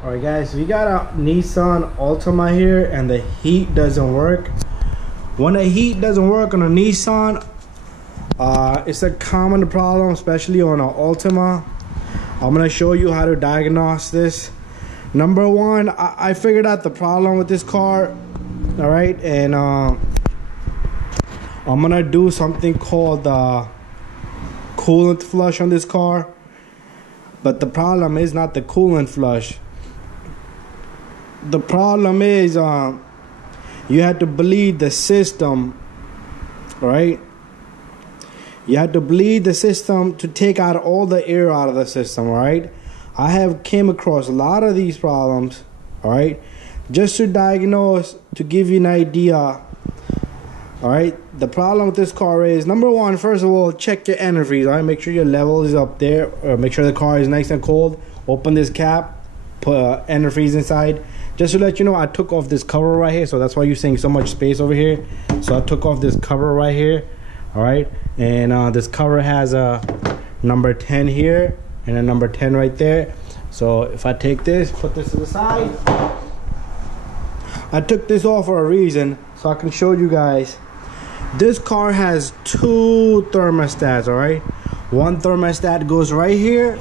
Alright guys, we got a Nissan Altima here and the heat doesn't work. When the heat doesn't work on a Nissan, it's a common problem, especially on an Altima. I'm gonna show you how to diagnose this. Number one, I figured out the problem with this car. Alright, and I'm gonna do something called coolant flush on this car. But the problem is not the coolant flush. The problem is you have to bleed the system, right? You have to bleed the system to take out all the air out of the system, right? I have came across a lot of these problems, all right? Just to diagnose, to give you an idea, all right? The problem with this car is, number one, first of all, check your antifreeze, all right? Make sure your level is up there, or make sure the car is nice and cold. Open this cap, put antifreeze inside. Just to let you know, I took off this cover right here, so that's why you're seeing so much space over here. So I took off this cover right here, all right? And this cover has a number 10 here and a number 10 right there. So if I take this, put this to the side. I took this off for a reason, so I can show you guys. This car has two thermostats, all right? One thermostat goes right here.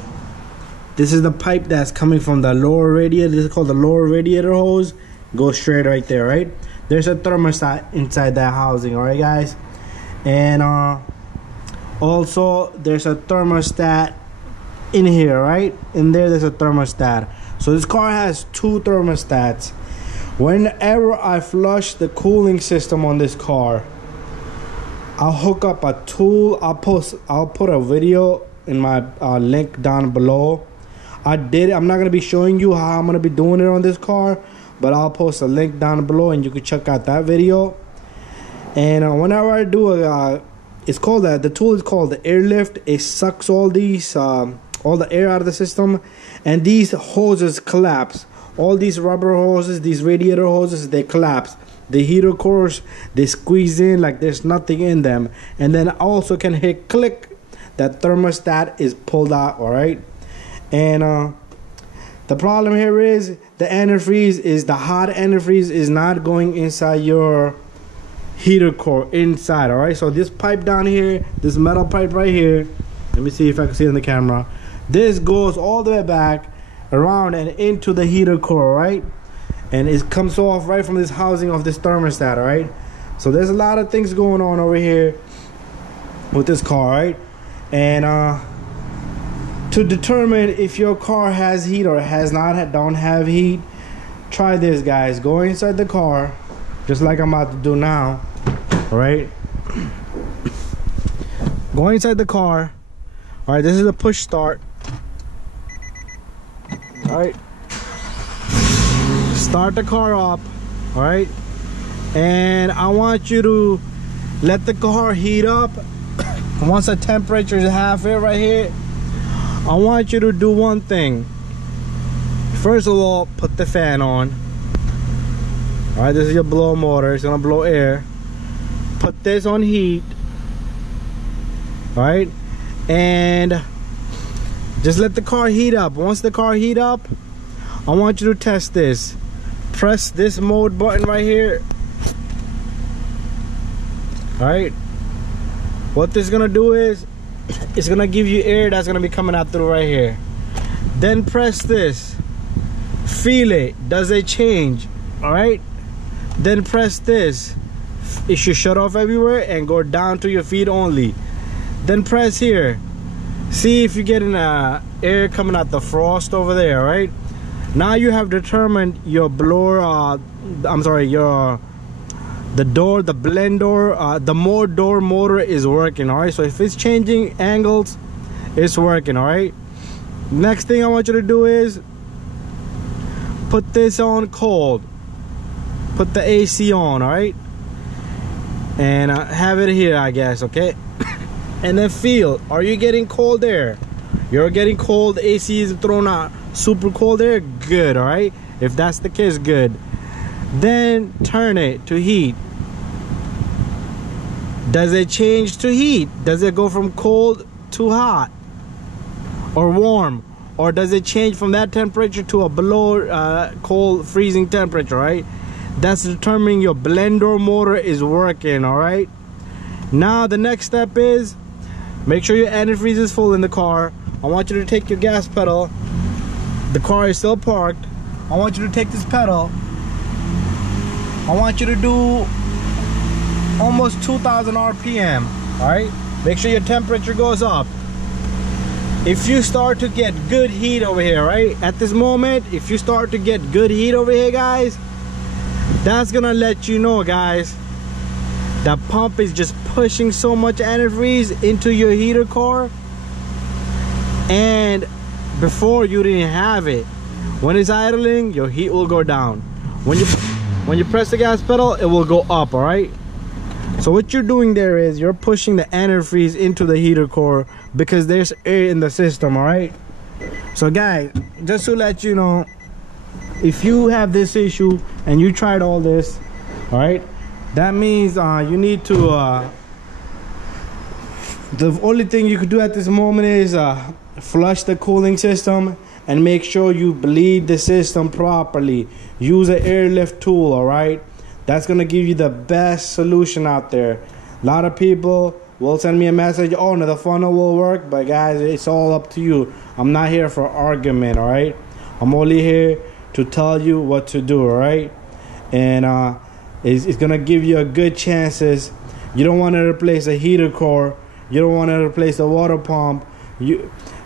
This is the pipe that's coming from the lower radiator. This is called the lower radiator hose. Goes straight right there, right? There's a thermostat inside that housing, all right, guys? And also, there's a thermostat in here, right? In there's a thermostat. So this car has two thermostats. Whenever I flush the cooling system on this car, I'll hook up a tool. I'll put a video in my link down below. I'm not gonna be showing you how I'm gonna be doing it on this car, but I'll post a link down below and you can check out that video. And whenever I do it's called the tool is called the airlift. It sucks all these all the air out of the system, and these hoses collapse. All these rubber hoses, these radiator hoses, they collapse. The heater cores, they squeeze in like there's nothing in them. And then also can hit click, that thermostat is pulled out, all right? And the problem here is the antifreeze is, the hot antifreeze is not going inside your heater core inside, all right? So this pipe down here, this metal pipe right here, let me see if I can see it in the camera. This goes all the way back around and into the heater core, right? And it comes off right from this housing of this thermostat, all right? So there's a lot of things going on over here with this car, right? And to determine if your car has heat or don't have heat, try this, guys. Go inside the car, just like I'm about to do now, all right? Go inside the car. All right, this is a push start. All right, start the car up, all right? And I want you to let the car heat up. Once the temperature is halfway right here, I want you to do one thing. First of all, put the fan on. All right, this is your blow motor. It's gonna blow air. Put this on heat. All right, and just let the car heat up. Once the car heat up, I want you to test this. Press this mode button right here. All right, what this is gonna do is it's gonna give you air that's gonna be coming out through right here. Then press this. Feel it. Does it change? All right, then press this. It should shut off everywhere and go down to your feet only. Then press here. See if you're getting air coming out the frost over there, right? Now you have determined your blower, the door, the blend door, the more door motor is working, all right? So if it's changing angles, it's working, all right? Next thing I want you to do is put this on cold. Put the AC on, all right? And have it here, I guess, okay? And then feel, are you getting cold air? You're getting cold, AC is thrown out super cold air, good, all right? If that's the case, good. Then turn it to heat. Does it change to heat? Does it go from cold to hot or warm? or does it change from that temperature to a below cold freezing temperature, right? That's determining your blender motor is working. All right, now the next step is make sure your antifreeze is full in the car. I want you to take your gas pedal. The car is still parked. I want you to take this pedal. I want you to do almost 2,000 RPM. All right, make sure your temperature goes up. If you start to get good heat over here, right at this moment, if you start to get good heat over here, guys, that's gonna let you know, guys, that pump is just pushing so much antifreeze into your heater core, and before you didn't have it. When it's idling, your heat will go down. When you press the gas pedal, it will go up. All right, so what you're doing there is you're pushing the antifreeze into the heater core because there's air in the system. All right, so guys, just to let you know, if you have this issue and you tried all this, all right, that means you need to the only thing you could do at this moment is flush the cooling system and make sure you bleed the system properly. Use an airlift tool. All right, that's gonna give you the best solution out there. A lot of people will send me a message, oh no, the funnel will work, but guys, it's all up to you. I'm not here for argument. All right, I'm only here to tell you what to do. All right, and it's gonna give you a good chances. You don't want to replace a heater core, you don't want to replace the water pump,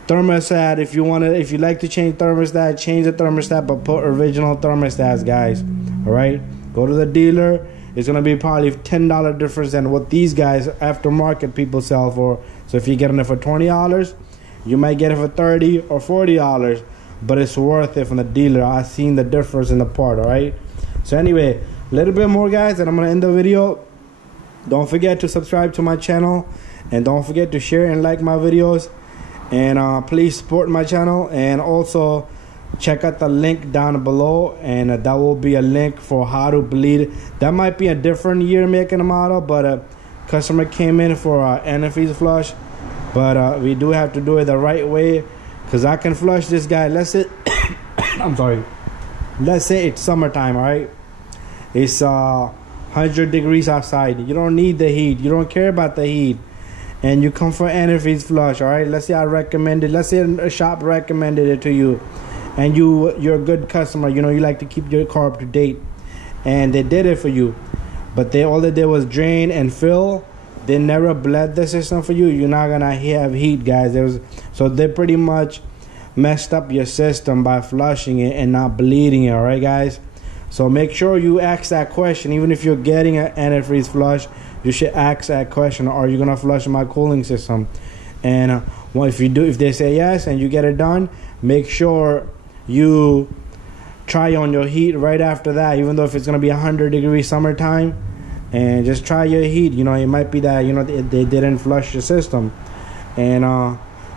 thermostat. If you like to change thermostat, change the thermostat, but put original thermostats, guys. All right, go to the dealer. It's gonna be probably $10 difference than what these guys aftermarket people sell for. So if you're getting it for $20, you might get it for $30 or $40, but it's worth it from the dealer. I've seen the difference in the part. All right, so anyway, a little bit more, guys, and I'm gonna end the video. Don't forget to subscribe to my channel, and don't forget to share and like my videos, and please support my channel. And also check out the link down below, and that will be a link for how to bleed. That might be a different year, make, and model, but a customer came in for antifreeze flush, but we do have to do it the right way, because I can flush this guy. Let's say I'm sorry, let's say it's summertime. All right, it's 100 degrees outside. You don't need the heat, you don't care about the heat, and you come for antifreeze flush. All right, let's say I recommended, let's say a shop recommended it to you, and you're a good customer, you know, you like to keep your car up to date, and they did it for you, but all they did was drain and fill. They never bled the system for you. You're not gonna have heat, guys. So they pretty much messed up your system by flushing it and not bleeding it. All right, guys, so make sure you ask that question. Even if you're getting an antifreeze flush, you should ask that question: are you gonna flush my cooling system? And well, if they say yes and you get it done, make sure you try on your heat right after that, even though if it's gonna be 100 degrees summertime, and just try your heat. You know, it might be that, you know, they didn't flush your system, and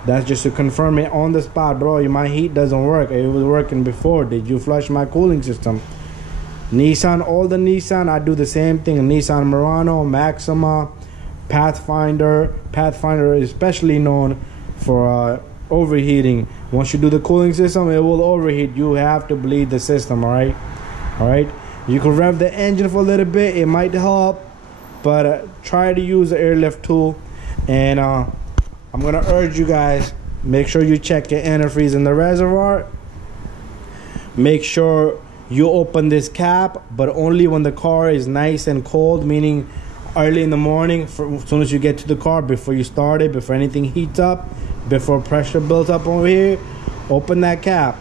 that's just to confirm it on the spot. Bro, my heat doesn't work. It was working before. Did you flush my cooling system? Nissan, all the Nissan, I do the same thing. Nissan Murano, Maxima, Pathfinder is especially known for overheating. Once you do the cooling system, it will overheat. You have to bleed the system. All right, you can rev the engine for a little bit, it might help, but try to use the airlift tool. And I'm gonna urge you guys, make sure you check your antifreeze in the reservoir. Make sure you open this cap, but only when the car is nice and cold, meaning early in the morning, as soon as you get to the car, before you start it, before anything heats up, before pressure builds up over here. Open that cap,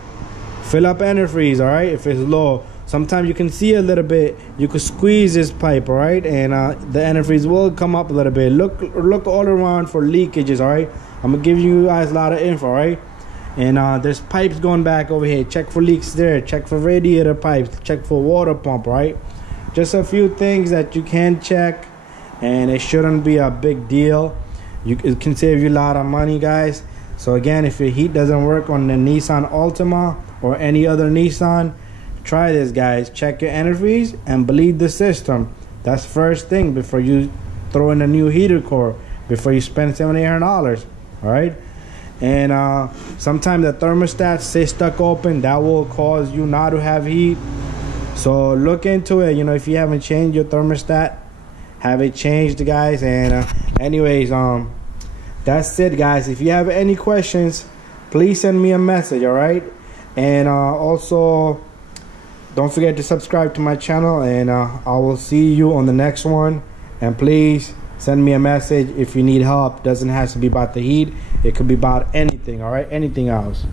fill up antifreeze. All right, if it's low, sometimes you can see a little bit, you can squeeze this pipe. All right, and the antifreeze will come up a little bit. Look all around for leakages. All right, I'm gonna give you guys a lot of info. All right, and there's pipes going back over here. Check for leaks there, check for radiator pipes, check for water pump. Right, just a few things that you can check, and it shouldn't be a big deal. It can save you a lot of money, guys. So again, if your heat doesn't work on the Nissan Altima or any other Nissan, try this, guys. Check your antifreeze and bleed the system. That's first thing before you throw in a new heater core, before you spend $700-800. All right, And sometimes the thermostat stay stuck open. That will cause you not to have heat. So look into it. You know, if you haven't changed your thermostat, have it changed, guys. And anyways, that's it, guys. If you have any questions, please send me a message, all right? And also, don't forget to subscribe to my channel, and I will see you on the next one. And please send me a message if you need help. Doesn't have to be about the heat. It could be about anything, all right? Anything else.